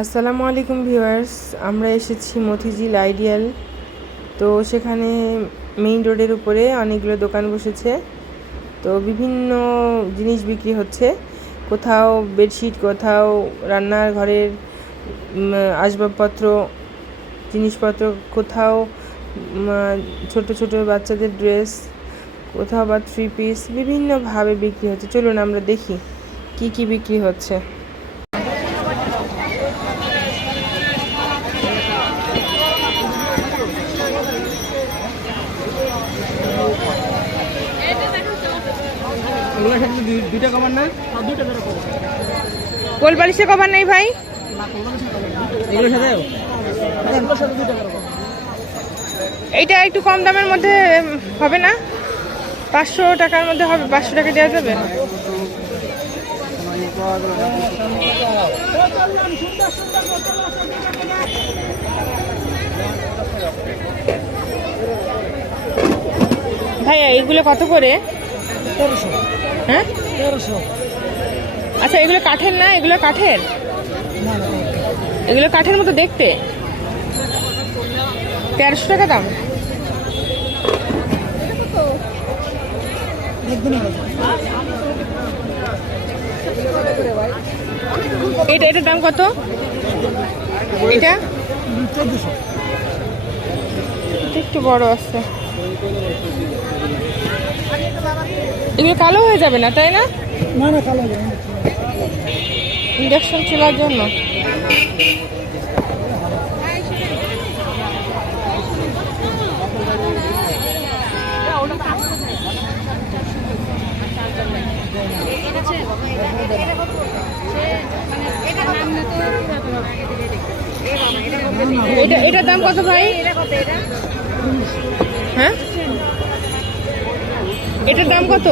আসসালামু আলাইকুম ভিউয়ার্স, আমরা এসেছি মতিঝিল আইডিয়াল। তো সেখানে মেইন রোডের উপরে অনেকগুলো দোকান বসেছে। তো বিভিন্ন জিনিস বিক্রি হচ্ছে। কোথাও বেডশিট, কোথাও রান্নার ঘরের আসবাবপত্র, জিনিসপত্র, কোথাও ছোট ছোট বাচ্চাদের ড্রেস, কোথাও বা থ্রি পিস, বিভিন্নভাবে বিক্রি হচ্ছে। চলুন আমরা দেখি কি কি বিক্রি হচ্ছে এগুলোর সাথে দুই- দুইটা কভার না দুইটা ধরো কভার কোল বালিশে কভার নেই ভাই? এগুলোর সাথে এগুলোর সাথে দুইটা ধরো এইটা একটু কম দামের মধ্যে হবে না? পাঁচশো টাকার মধ্যে হবে পাঁচশো টাকা দেওয়া যাবে? ভাইয়া এইগুলো কত করে? হ্যাঁ? আচ্ছা এগুলো কাঠের না? এগুলো কাঠের? এগুলো কাঠের মতো দেখতে। তেরোশো টাকা দাম। এটা, এটার দাম কত? এটা একটু বড় আছে। এগুলো কালো হয়ে যাবে না তাই না? না না কালো হবে ইন্ডাকশন চুলার জন্য। এটা এটার দাম কত ভাই? হ্যাঁ? এটার দাম কত?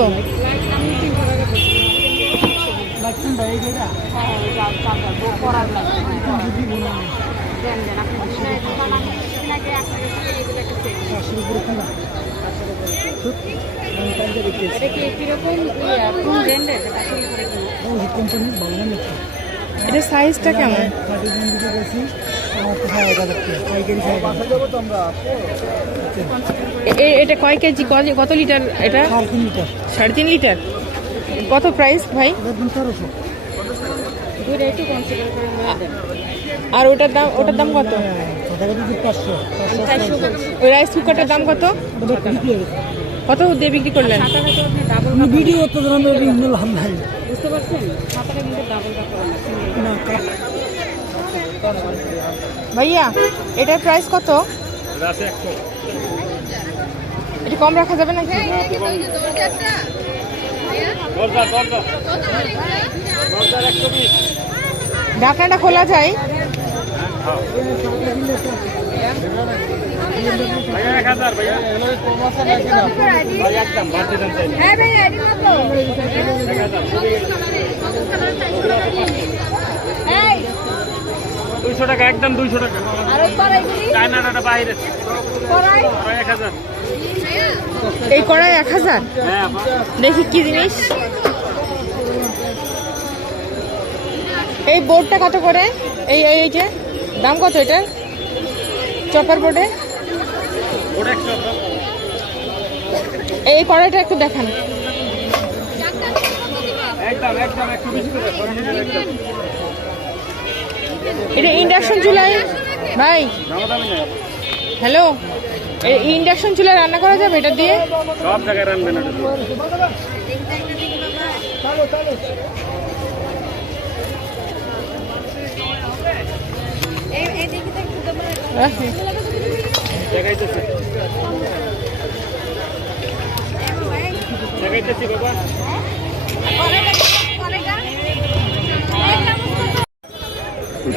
কোম্পানি ভালো না নিচ্ছে এটা সাইজটা কেমন থার্টি ওয়ান দিকে গেছি আমার তো হাজার টাকা পাইকারি এ- এ- এটা কয় কেজি? কত লিটার এটা? সাড়ে তিন লিটার। কত প্রাইস ভাই? আর ওটার দাম ওটার দাম কত? রাইস কুকারটার দাম কত? কত দিয়ে বিক্রি করলেন? ভিডিও বুঝতে পারছেন? ভাইয়া এটার প্রাইস কত? এটা কম রাখা যাবে নাকি? ঢাকনাটা খোলা যায়। দুইশো টাকা, একদম দুইশো টাকা। বাইরে। এক হাজার এই কড়াই এক হাজার? দেখি কি জিনিস। এই বোর্ডটা কত করে? এই এই এইটা দাম কত এটার চপার বোর্ডে? এই কড়াইটা একটু দেখান। এটা ইন্ডাকশন চুলায় ভাই হ্যালো? এই ইন্ডাকশন চুলায় রান্না করা যাবে এটা দিয়ে? সব জায়গায়। এই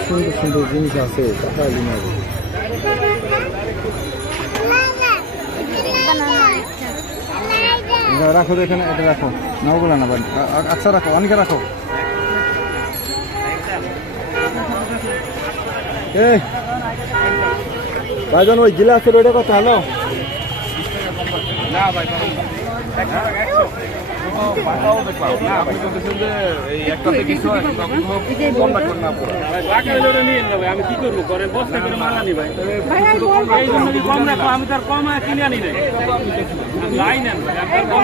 সুন্দর সুন্দর জিনিস আছে, টাকা নিয়ে রাখো তো এখানে, এটা রাখো। নাওগুলো না, বাড়ি। আচ্ছা রাখো, অনেকে রাখো। এ ভাইজান ওই গিলাসের ওইটা কত হ্যালো? না ভাই আমি কি করব? করেন বস্তা করে মাল আনি ভাই। এই জন্য কি কম রাখো আমি তার কম কিনে আনি নাই। লাইন আন ভাই আপনার কম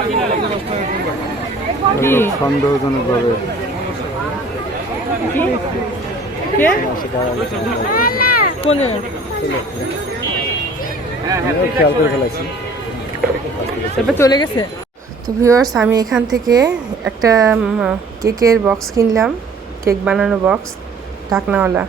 তারপর চলে গেছে? তো ভিউয়ার্স আমি এখান থেকে একটা কেকের বক্স কিনলাম। কেক বানানো বক্স ঢাকনাওয়ালা।